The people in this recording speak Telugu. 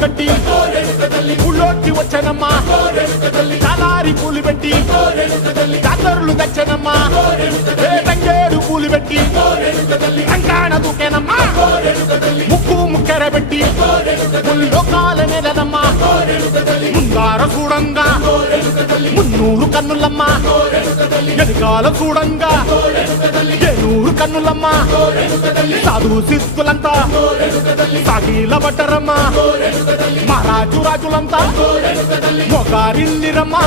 కట్టి ఊళ్ళోకి వచ్చానమ్మా చాలారి పూలు పెట్టి జాతరులు తెచ్చానమ్మా తంగేడు పూలు పెట్టి రంగాణ దూకేనమ్మా ముక్కు ముక్కెర పెట్టి ముల్లోకాల నెలనమ్మా ముందార చూడంగా మున్నూరు కన్నులమ్మా ఎనకాల చూడంగా ఏనూరు కన్నులమ్మా సాధు సిద్ధులంతా సాగిల పట్టరమ్మా మహారాజు రాజులంతా మొగారిల్లిరమ్మా